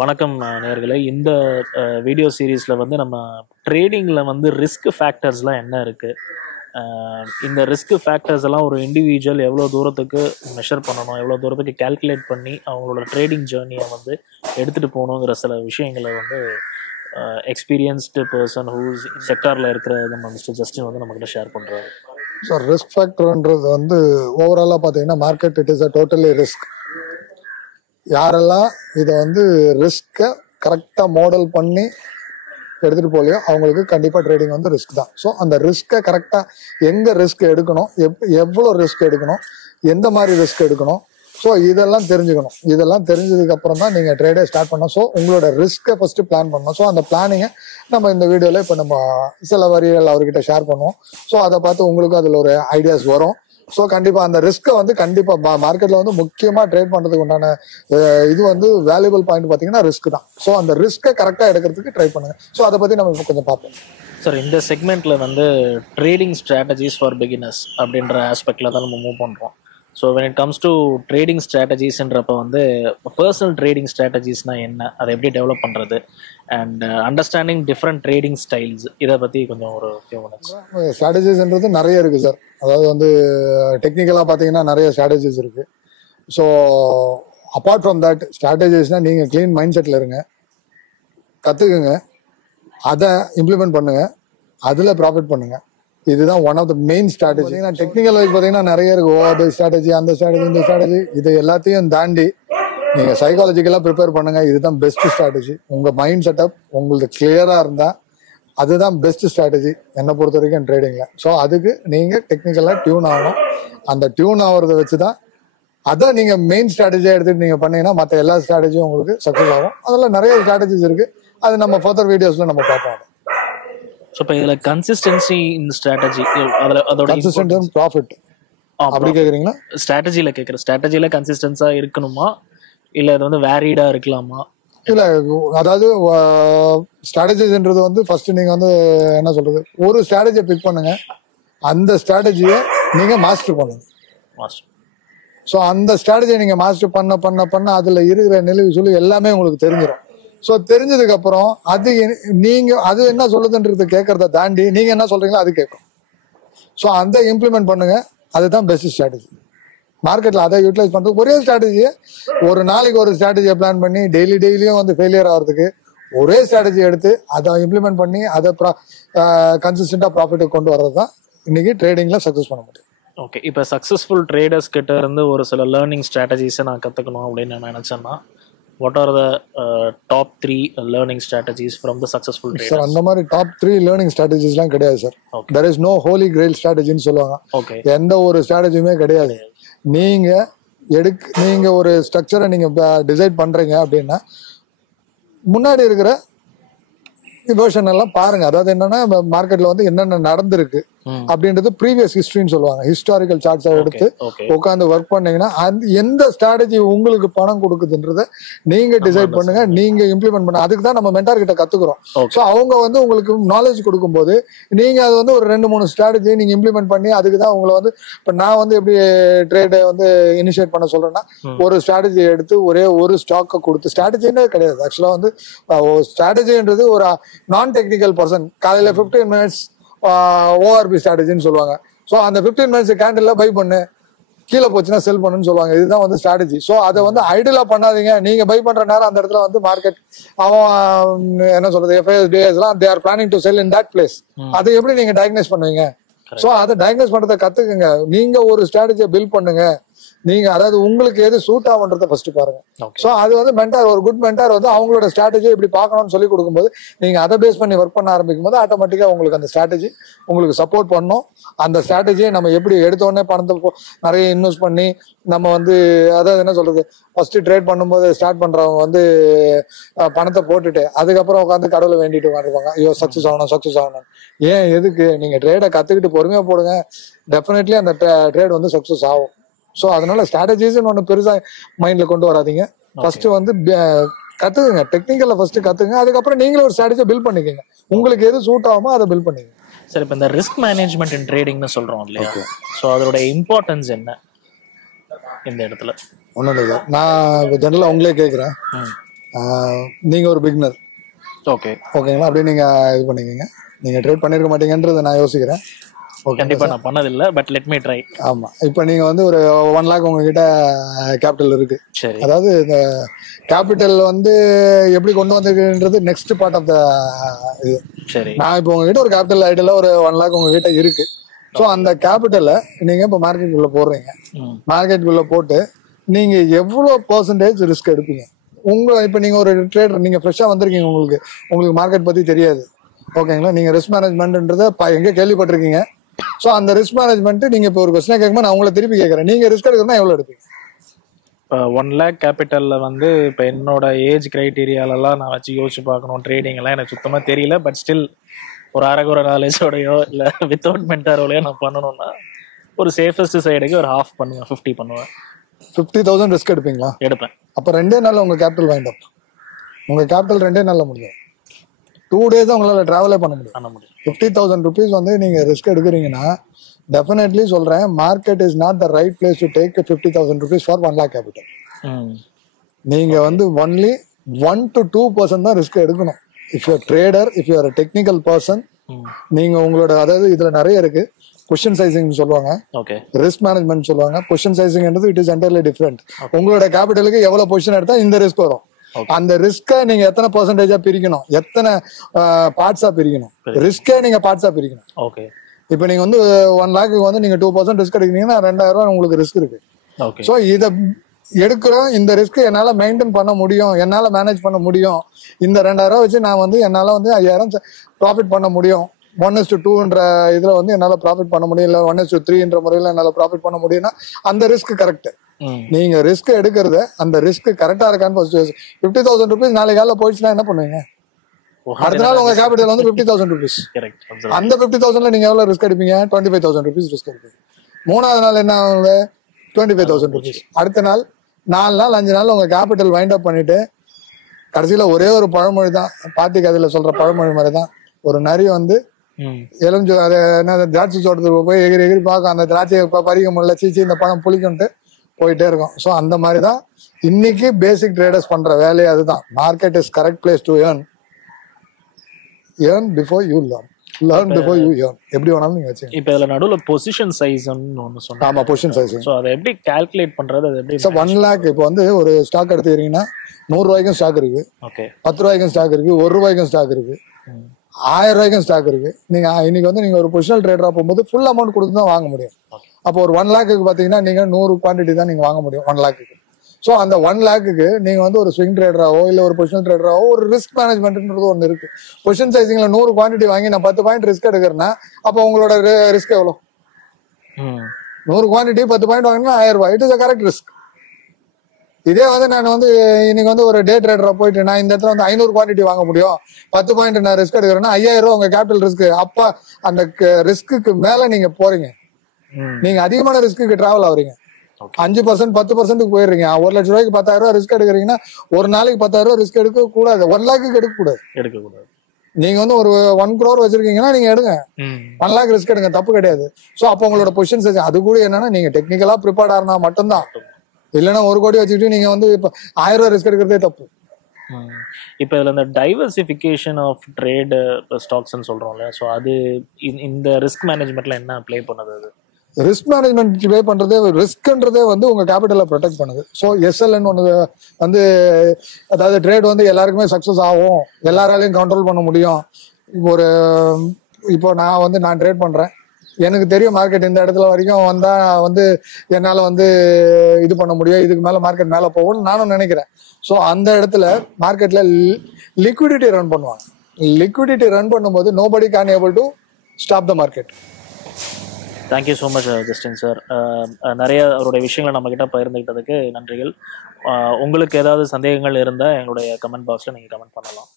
வணக்கம் நேயர்களே. இந்த வீடியோ சீரீஸில் வந்து நம்ம ட்ரேடிங்கில் வந்து ரிஸ்க் ஃபேக்டர்ஸ்லாம் என்ன இருக்குது, இந்த ரிஸ்க் ஃபேக்டர்ஸ் எல்லாம் ஒரு இண்டிவிஜுவல் எவ்வளோ தூரத்துக்கு மெஷர் பண்ணணும், எவ்வளோ தூரத்துக்கு கால்குலேட் பண்ணி அவங்களோட ட்ரேடிங் ஜேர்னியை வந்து எடுத்துகிட்டு போகணுங்கிற சில விஷயங்களை வந்து எக்ஸ்பீரியன்ஸ்டு பர்சன் ஹூஸ் செக்டாரில் இருக்கிற நம்ம மிஸ்டர் ஜஸ்டின் வந்து நம்மக்கிட்ட ஷேர் பண்ணுறாரு. ஸோ ரிஸ்க் ஃபேக்டர்ன்றது வந்து ஓவராலாக பார்த்தீங்கன்னா market it is a totally risk. யாரெல்லாம் இதை வந்து ரிஸ்க்கை கரெக்டாக மாடல் பண்ணி எடுத்துகிட்டு போகலையோ அவங்களுக்கு கண்டிப்பாக ட்ரேடிங் வந்து ரிஸ்க் தான். ஸோ அந்த ரிஸ்க்கை கரெக்டாக எங்கே ரிஸ்க் எடுக்கணும், எவ்வளோ ரிஸ்க் எடுக்கணும், எந்த மாதிரி ரிஸ்க் எடுக்கணும், ஸோ இதெல்லாம் தெரிஞ்சுக்கணும். இதெல்லாம் தெரிஞ்சதுக்கப்புறம் தான் நீங்கள் ட்ரேடே ஸ்டார்ட் பண்ணணும். ஸோ உங்களோட ரிஸ்க்கை ஃபஸ்ட்டு பிளான் பண்ணணும். ஸோ அந்த பிளானிங்கை நம்ம இந்த வீடியோவில் இப்போ நம்ம சில வரிகள் அவர்கிட்ட ஷேர் பண்ணுவோம். ஸோ அதை பார்த்து உங்களுக்கும் அதில் ஒரு ஐடியாஸ் வரும். ஸோ கண்டிப்பாக அந்த ரிஸ்க்கை வந்து கண்டிப்பாக மார்க்கெட்டில் வந்து முக்கியமாக ட்ரேட் பண்ணுறதுக்கு உண்டான இது வந்து வேல்யூபிள் பாயிண்ட் பார்த்தீங்கன்னா ரிஸ்க் தான். ஸோ அந்த ரிஸ்க்கை கரெக்டாக எடுக்கிறதுக்கு ட்ரை பண்ணுங்கள். ஸோ அதை பற்றி நம்ம இப்போ கொஞ்சம் பார்ப்போம். சார், இந்த செக்மெண்ட்டில் வந்து ட்ரேடிங் ஸ்ட்ராட்டஜிஸ் ஃபார் பிகினர்ஸ் அப்படின்ற ஆஸ்பெக்டில் தான் நம்ம மூவ் பண்ணுறோம். So when it comes to trading ஸ்ட்ராட்டஜிஸ்ன்றப்ப வந்து பர்சனல் ட்ரேடிங் ஸ்ட்ராட்டஜிஸ்னால் என்ன, அதை எப்படி டெவலப் பண்ணுறது, and understanding different trading styles, இதை பற்றி கொஞ்சம் ஒரு ஃபியூ மினிட்ஸ். ஸ்ட்ராட்டஜிஸ்ன்றது நிறைய இருக்குது சார். அதாவது வந்து டெக்னிக்கலாக பார்த்தீங்கன்னா நிறைய ஸ்ட்ராட்டஜிஸ் இருக்குது. ஸோ அப்பார்ட் ஃப்ரம் தட் ஸ்ட்ராட்டஜிஸ்னால் நீங்கள் க்ளீன் மைண்ட் செட்டில் இருங்க, கற்றுக்குங்க, அதை இம்ப்ளிமெண்ட் பண்ணுங்கள், அதில் ப்ராஃபிட் பண்ணுங்கள். இதுதான் one of the main strategy. Technical wise பார்த்தீங்கன்னா நிறைய இருக்கு. ஓவர் ஸ்ட்ராட்டஜி, அந்த ஸ்ட்ராட்டஜி, இந்த ஸ்ட்ராட்டஜி, இது எல்லாத்தையும் தாண்டி நீங்கள் சைக்காலஜிக்கலாக ப்ரிப்பேர் பண்ணுங்கள். இதுதான் பெஸ்ட் ஸ்ட்ராட்டஜி. உங்கள் மைண்ட் செட்டப் உங்களுக்கு கிளியராக இருந்தால் அதுதான் பெஸ்ட் ஸ்ட்ராட்டஜி என்னை பொறுத்த வரைக்கும் ட்ரேடிங்கில். ஸோ அதுக்கு நீங்கள் டெக்னிக்கலாக டியூன் ஆகணும். அந்த டியூன் ஆகிறத வச்சு தான் அதை நீங்கள் மெயின் ஸ்ட்ராட்டஜியாக எடுத்துகிட்டு நீங்கள் பண்ணீங்கன்னா மற்ற எல்லா ஸ்ட்ராட்டஜியும் உங்களுக்கு சக்ஸஸ் ஆகும். அதில் நிறைய ஸ்ட்ராட்டஜிஸ் இருக்குது. அது நம்ம ஃபர்தர் வீடியோஸில் நம்ம பார்ப்போம். ஸோ இப்போ இதில் கன்சிஸ்டன்சி இன் ஸ்ட்ராட்டஜி, அதோட கன்சிஸ்டன்ட் ப்ராஃபிட் அப்படி கேட்குறீங்களா? ஸ்ட்ராட்டஜியில் கேட்குறேன். ஸ்ட்ராட்டஜியில் கன்சிஸ்டன்ஸாக இருக்கணுமா, இல்லை அது வந்து வேரிடாக இருக்கலாமா? இல்லை, அதாவது ஸ்ட்ராட்டஜின்றது வந்து ஃபர்ஸ்ட் நீங்கள் வந்து என்ன சொல்கிறது, ஒரு ஸ்ட்ராட்டஜியை பிக் பண்ணுங்க, அந்த ஸ்ட்ராட்டஜியை நீங்கள் மாஸ்டர் பண்ணுங்க. ஸோ அந்த ஸ்ட்ராட்டஜியை நீங்கள் மாஸ்டர் பண்ண பண்ண பண்ண அதில் இருக்கிற நெளிவு சொல்லி எல்லாமே உங்களுக்கு தெரிஞ்சிடும். ஸோ தெரிஞ்சதுக்கப்புறம் அது நீங்கள் அது என்ன சொல்லுதுன்றது கேட்கறத தாண்டி நீங்கள் என்ன சொல்கிறீங்களோ அது கேட்கும். ஸோ அந்த இம்ப்ளிமெண்ட் பண்ணுங்கள். அதுதான் பெஸ்ட் ஸ்ட்ராட்டஜி. மார்க்கெட்டில் அதை யூட்டிலைஸ் பண்ணுறது ஒரே ஸ்ட்ராட்டஜியை ஒரு நாளைக்கு ஒரு ஸ்ட்ராட்டஜியை பிளான் பண்ணி டெய்லியும் வந்து ஃபெயிலியர் ஆகிறதுக்கு ஒரே ஸ்ட்ராட்டஜி எடுத்து அதை இம்ப்ளிமெண்ட் பண்ணி அதை கன்சிஸ்டண்டாக ப்ராஃபிட்டை கொண்டு வர்றது தான் இன்னைக்கு ட்ரேடிங்கில் சக்ஸஸ் பண்ண முடியும். ஓகே, இப்போ சக்ஸஸ்ஃபுல் ட்ரேடர்ஸ் கிட்ட இருந்து ஒரு சில லேர்னிங் ஸ்ட்ராட்டஜிஸை நான் கற்றுக்கணும் அப்படின்னு நான் நினச்சேன்னா, what are the top 3 learning strategies from the successful traders? Sir, அந்த மாதிரி டாப் 3 லேர்னிங் ஸ்ட்ராட்டஜிஸ்லாம் கிடையாது sir. There is no holy grail ஸ்ட்ராட்டஜின்னு சொல்லுவாங்க. ஓகே, எந்த ஒரு ஸ்ட்ராட்டஜியுமே கிடையாது. நீங்க ஒரு ஸ்ட்ரக்சரை நீங்க டிசைட் பண்றீங்க அப்படின்னா முன்னாடி இருக்கிற வேர்ஷன் எல்லாம் பாருங்க. அதாவது என்னன்னா மார்க்கெட்ல வந்து என்னென்ன நடந்திருக்கு அப்படின்றது ப்ரீவியஸ் ஹிஸ்டரின்னு சொல்லுவாங்க. ஹிஸ்டாரிக்கல் சார்ட்ஸை எடுத்து உட்காந்து ஒர்க் பண்ணீங்கன்னா எந்த ஸ்ட்ராட்டஜி உங்களுக்கு பணம் கொடுக்குதுன்றத நீங்க டிசைட் பண்ணுங்க, நீங்க இம்ப்ளிமெண்ட் பண்ணுங்க. அதுக்கு தான் நம்ம மென்டார் கிட்ட கத்துக்கிறோம். ஸோ அவங்க வந்து உங்களுக்கு நாலேஜ் கொடுக்கும்போது நீங்க அது வந்து ஒரு 2-3 ஸ்ட்ராட்டஜி நீங்க இம்ப்ளிமெண்ட் பண்ணி அதுக்கு தான் உங்களை வந்து இப்போ நான் வந்து எப்படி ட்ரேடை வந்து இனிஷியேட் பண்ண சொல்றேன்னா, ஒரு ஸ்ட்ராட்டஜி எடுத்து ஒரே ஒரு ஸ்டாக்கை கொடுத்து, ஸ்ட்ராட்டஜின்னே கிடையாது ஆக்சுவலா வந்து ஸ்ட்ராட்டஜின்றது ஒரு நான் டெக்னிக்கல் பர்சன் காலையில 15 மினிட்ஸ் ஓஆர்பி ஸ்ட்ராட்டஜின்னு சொல்லுவாங்க. ஸோ அந்த 15 மினிட்ஸ் கேண்டில் பை பண்ணு, கீழே போச்சுன்னா செல் பண்ணுன்னு சொல்லுவாங்க. இதுதான் வந்து ஸ்ட்ராட்டஜி. ஸோ அதை வந்து ஐடியலா பண்ணாதீங்க. நீங்க பை பண்ற நேரம் அந்த இடத்துல வந்து மார்க்கெட் அவன் என்ன சொல்றது FISDASலாம் they are planning to sell in that place. அதை எப்படி நீங்க டயக்னைஸ் பண்ணுவீங்க? ஸோ அதை டயக்னைஸ் பண்றதை கத்துக்குங்க. நீங்க ஒரு ஸ்ட்ராட்டஜியை பில்ட் பண்ணுங்க. நீங்க அதாவது உங்களுக்கு எது சூட் ஆகுன்றத ஃபர்ஸ்ட் பாருங்க. ஸோ அது வந்து மென்டார், ஒரு குட் மென்டார் வந்து அவங்களோட ஸ்ட்ராட்டஜியை இப்படி பார்க்கணும்னு சொல்லி கொடுக்கும்போது நீங்க அதை பேஸ் பண்ணி ஒர்க் பண்ண ஆரம்பிக்கும் போது ஆட்டோமேட்டிக்கா உங்களுக்கு அந்த ஸ்ட்ராட்டஜி உங்களுக்கு சப்போர்ட் பண்ணும். அந்த ஸ்ட்ராட்டஜியை நம்ம எப்படி எடுத்தோடனே பணத்தை நிறைய இன்வெஸ்ட் பண்ணி நம்ம வந்து அதாவது என்ன சொல்றது, ஃபர்ஸ்ட் ட்ரேட் பண்ணும்போது ஸ்டார்ட் பண்றவங்க வந்து பணத்தை போட்டுட்டு அதுக்கப்புறம் உட்காந்து கடவுளை வேண்டிட்டு உட்காந்துருப்பாங்க, ஐயோ சக்சஸ் ஆகணும். ஏன் எதுக்கு? நீங்க ட்ரேடை கத்துக்கிட்டு பொறுமையா போடுங்க, டெஃபினெட்லி அந்த ட்ரேட் வந்து சக்சஸ் ஆகும். ஸோ அதனால ஸ்ட்ராட்டஜிஸ்ன்னு ஒன்று பெருசாக மைண்டில் கொண்டு வராதிங்க. ஃபர்ஸ்ட் வந்து கற்றுக்குங்க, டெக்னிக்கலில் ஃபர்ஸ்ட் கற்றுக்குங்க. அதுக்கப்புறம் நீங்களும் ஒரு ஸ்ட்ராட்டஜியை பில்ட் பண்ணிக்கோங்க. உங்களுக்கு எது சூட் ஆகுமோ அதை பில்ட் பண்ணிக்கோங்க. சரி, இப்போ இந்த ரிஸ்க் மேனேஜ்மெண்ட் இன் ட்ரேடிங்னு சொல்கிறோம் இல்லையா? ஸோ அதோட இம்பார்ட்டன்ஸ் என்ன இந்த இடத்துல? ஒன்றும் இல்லை சார். நான் ஜென்ரலாக உங்களே கேட்குறேன். நீங்கள் ஒரு பிகினர், ஓகே ஓகேங்களா? அப்படியே நீங்கள் இது பண்ணிக்கோங்க. நீங்கள் ட்ரேட் பண்ணியிருக்க மாட்டீங்கன்றதை நான் யோசிக்கிறேன். கண்டிப்பாக நான் பண்ணதில்லை, பட் லெட் மீ ட்ரை. ஆமாம், இப்போ நீங்கள் வந்து ஒரு 1 lakh உங்ககிட்ட கேபிட்டல் இருக்குது. சரி, அதாவது இந்த கேபிட்டல் வந்து எப்படி கொண்டு வந்திருக்குன்றது நெக்ஸ்ட் பார்ட் ஆஃப் த இது. சரி, நான் இப்போ உங்ககிட்ட ஒரு கேபிட்டல் ஐடியில் ஒரு 1 lakh உங்ககிட்ட இருக்கு. ஸோ அந்த கேபிட்டலை நீங்கள் இப்போ மார்க்கெட்டுக்குள்ளே போடுறீங்க. மார்க்கெட்டுக்குள்ளே போட்டு நீங்கள் எவ்வளோ பர்சன்டேஜ் ரிஸ்க் எடுப்பீங்க? இப்போ நீங்கள் ஒரு ட்ரேடர், நீங்கள் ஃப்ரெஷ்ஷாக வந்திருக்கீங்க, உங்களுக்கு மார்க்கெட் பற்றி தெரியாது, ஓகேங்களா? நீங்கள் ரிஸ்க் மேனேஜ்மெண்ட்ன்றதை எங்கே கேள்விப்பட்டிருக்கீங்க. ஸோ அந்த ரிஸ்க் மேனேஜ்மெண்ட் நீங்கள் இப்போ ஒரு கொஸ்டினை கேட்கும்போது நான் உங்களை திருப்பி கேட்குறேன், நீங்கள் ரிஸ்க் எடுக்கணும்னா எவ்வளோ எடுப்பீங்க? 1 lakh கேபிட்டலில் வந்து இப்போ என்னோட ஏஜ் கிரைட்டீரியாலெல்லாம் நான் வச்சு யோசிச்சு பார்க்கணும். ட்ரேடிங் எல்லாம் எனக்கு சுத்தமாக தெரியல, பட் ஸ்டில் ஒரு அரைகுறை நாலேஜோடையோ இல்லை வித்தவுட் மென்டாரோலையோ நான் பண்ணணும்னா ஒரு சேஃபஸ்ட் சைடுக்கு ஒரு 1/2 பண்ணுவேன், 50 பண்ணுவேன். 50,000 ரிஸ்க் எடுப்பீங்களா? எடுப்பேன். அப்போ 2 நாளில் உங்கள் கேபிட்டல் வைண்ட் அப். உங்கள் கேபிட்டல் 2 நாளில் முடியும். 2 days உங்களால் ட்ராவலே பண்ண முடியும். 50,000 rupees வந்து நீங்கள் ரிஸ்க் எடுக்கிறீங்கன்னா டெஃபினெட்லி சொல்கிறேன், market is not the right place to take 50,000 rupees for 1 lakh capital. நீங்கள் வந்து ஒன்லி 1 to 2% தான் ரிஸ்க் எடுக்கணும். If you trader, if you are technical person, நீங்கள் உங்களோட, அதாவது இதில் நிறைய இருக்கு. பொசிஷன் சைசிங் சொல்லுவாங்க, ரிஸ்க் மேனேஜ்மெண்ட் சொல்லுவாங்க. பொசிஷன் சைசிங்ன்றது இட் இஸ் என்டையர்லி டிஃப்ரெண்ட். உங்களோட கேபிட்டலுக்கு எவ்வளவு பொசிஷன் எடுத்தா இந்த ரிஸ்க் வரும், அந்த ரிஸ்கை நீங்க எத்தனை பர்சன்டேஜா பிரிக்கணும், எத்தனை பார்ட்ஸா பிரிக்கணும், ரிஸ்கே நீங்க பார்ட்ஸா பிரிக்கணும். இப்போ நீங்க வந்து 1 lakh வந்து நீங்க 2% ரிஸ்க் எடுக்கிறீங்கன்னா 2,000 உங்களுக்கு ரிஸ்க் இருக்கு. ஸோ இதை எடுக்கிறோம், இந்த ரிஸ்க் என்னால மெயின்டைன் பண்ண முடியும், என்னால மேனேஜ் பண்ண முடியும், இந்த 2,000 வச்சு நான் வந்து என்னால வந்து 5,000 ப்ராஃபிட் பண்ண முடியும். 1:2ன்ற இதுல வந்து என்னால ப்ராஃபிட் பண்ண முடியும், இல்ல 1:3ன்ற முறையில என்னால ப்ராஃபிட் பண்ண முடியும்னா அந்த ரிஸ்க் கரெக்ட். நீங்க ரிஸ்க் எடுக்கிறது அந்த ரிஸ்க் கரெக்டா இருக்கான்னு 50,000 rupees நாளைக்கு காலைல போயிடுச்சுன்னா என்ன பண்ணுவீங்க? அடுத்த நாள் உங்க கேபிட்டல் வந்து 50,000 rupees. அந்த 50,000ல நீங்க எவ்வளவு ரிஸ்க் எடுப்பீங்க? 25,000 rupees ரிஸ்க் எடுப்பீங்க. 3வது நாள் என்ன ஆகுது? 25,000 rupees. அடுத்த நாள் 4 நாள் 5 நாள் உங்க கேபிட்டல் வைண்ட் அப் பண்ணிட்டு கடைசியில ஒரே ஒரு பழமொழி தான், பாட்டி கதையில சொல்ற பழமொழி மாதிரி தான். ஒரு நரி வந்து எலுமிச்சு திராட்சை தோட்டத்துக்கு போய் எகிரி எகிரி பார்க்கும், அந்த திராட்சையை பறிக்க முடியல, சீச்சி இந்த பழம் புளிக்கும்ட்டு போயிட்டே இருக்கும். ஸோ அந்த மாதிரி தான் இன்னைக்கு பேசிக் ட்ரேடர்ஸ் பண்ற வேலையே அதுதான். Market is correct place to earn before you learn before you earn. எப்படி வேணாலும் நீங்க வச்சுங்க. இப்போ இதுல நடுவுல பொசிஷன் சைஸ்ன்னு ஒன்னு சொன்னாங்க. ஆமா, பொசிஷன் சைஸ். ஸோ அதை எப்படி கால்குலேட் பண்றது? அது எப்படி? 1 lakh இப்போ வந்து ஒரு ஸ்டாக் எடுத்துக்கிறீங்கன்னா 100 ரூபாய்க்கும் ஸ்டாக் இருக்கு, 10 ரூபாய்க்கும் ஸ்டாக் இருக்கு, 1 ரூபாய்க்கும் ஸ்டாக் இருக்கு, 1000 ரூபாய்க்கும் ஸ்டாக் இருக்கு. நீங்க இன்னைக்கு வந்து நீங்க ஒரு பொசிஷனல் ட்ரேடரா போகும்போது ஃபுல் அமௌண்ட் கொடுத்து தான் வாங்க முடியும். அப்போ ஒரு 1 lakhக்கு பாத்தீங்கன்னா நீங்க 100 குவான்டிட்டி தான் நீங்க வாங்க முடியும் 1 lakhக்கு. ஸோ அந்த 1 lakhக்கு நீங்க வந்து ஒரு ஸ்விங் ட்ரேடராவோ இல்ல ஒரு பொசிஷனல் ட்ரேடராவோ ஒரு ரிஸ்க் மேனேஜ்மெண்ட்ன்றது ஒன்று இருக்கு. பொசிஷன் சைசிங்ல 100 குவான்டிட்டி வாங்கி நான் 10 பாயிண்ட் ரிஸ்க் எடுக்கிறேன்னா அப்போ உங்களோட ரிஸ்க் எவ்வளோ? 100 குவான்டிட்டி 10 பாயிண்ட் வாங்கினா 1000 ரூபாய். It is a correct risk. இதே வந்து நான் வந்து இன்னைக்கு வந்து ஒரு டே ட்ரேடரா போயிட்டு நான் இந்த இடத்துல வந்து 500 குவான்டிட்டி வாங்க முடியும், 10 பாயிண்ட் நான் ரிஸ்க் எடுக்கிறேன்னா 5,000 ரூபாய் உங்க கேபிட்டல் ரிஸ்க். அப்ப அந்த ரிஸ்க்கு மேல நீங்க போறீங்க, நீங்க அதிகமான ரிஸ்க்கு டிராவல் ஆகுறீங்க. 5% 10% போயிடுறீங்க. 1 லட்சம் ரூபாய்க்கு 10,000 ரூபாய் ரிஸ்க் எடுக்கிறீங்கன்னா ஒரு நாளைக்கு 10,000 ரூபாய் ரிஸ்க் எடுக்க கூடாது. 1 lakhக்கு எடுக்க கூடாது. நீங்க வந்து ஒரு 1 crore வச்சிருக்கீங்கன்னா நீங்க எடுங்க, 1 lakh ரிஸ்க் எடுங்க, தப்பு கிடையாது. ஸோ அப்போ உங்களோட பொசிஷன் சைஸ் அது கூட என்னன்னா நீங்க டெக்னிக்கலா ப்ரிப்பேர்டா இருந்தா மட்டும்தான். இல்லைன்னா 1 கோடி வச்சுக்கிட்டு நீங்க வந்து இப்போ 1000 ரூபாய் ரிஸ்க் எடுக்கிறதே தப்பு. இப்போ இதுல இந்த டைவர்சிஃபிகேஷன் ஆஃப் ட்ரேட் ஸ்டாக்ஸ்ன்னு சொல்றோம்ல, ஸோ அது இந்த ரிஸ்க் மேனேஜ்மெண்ட்ல என்ன ப்ளே பண்ணுது? அது ரிஸ்க் மேனேஜ்மெண்ட் ப்ளே பண்றதே, ரிஸ்க்ன்றதே வந்து உங்க கேபிட்டலை ப்ரொடெக்ட் பண்ணுது. ஸோ எஸ்எல்ன்னு ஒன்று வந்து, அதாவது ட்ரேட் வந்து எல்லாருக்குமே சக்ஸஸ் ஆகும், எல்லாராலையும் கண்ட்ரோல் பண்ண முடியும். இப்போ நான் ட்ரேட் பண்றேன், எனக்கு தெரியும் மார்க்கெட் இந்த இடத்துல வரைக்கும் வந்தா வந்து என்னால வந்து இது பண்ண முடியும், இதுக்கு மேல மார்க்கெட் மேல போகும்னு நானும் நினைக்கிறேன். ஸோ அந்த இடத்துல மார்க்கெட்ல லிக்விடிட்டி ரன் பண்ணுவாங்க. லிக்விடிட்டி ரன் பண்ணும்போது nobody can able to stop the market. Thank you so much Justin sir. நிறைய அவருடைய விஷயங்களை நம்ம கிட்ட பகிர்ந்துக்கிட்டதுக்கு நன்றிகள். உங்களுக்கு ஏதாவது சந்தேகங்கள் இருந்தால் எங்களுடைய கமெண்ட் பாக்ஸில் நீங்கள் கமெண்ட் பண்ணலாம்.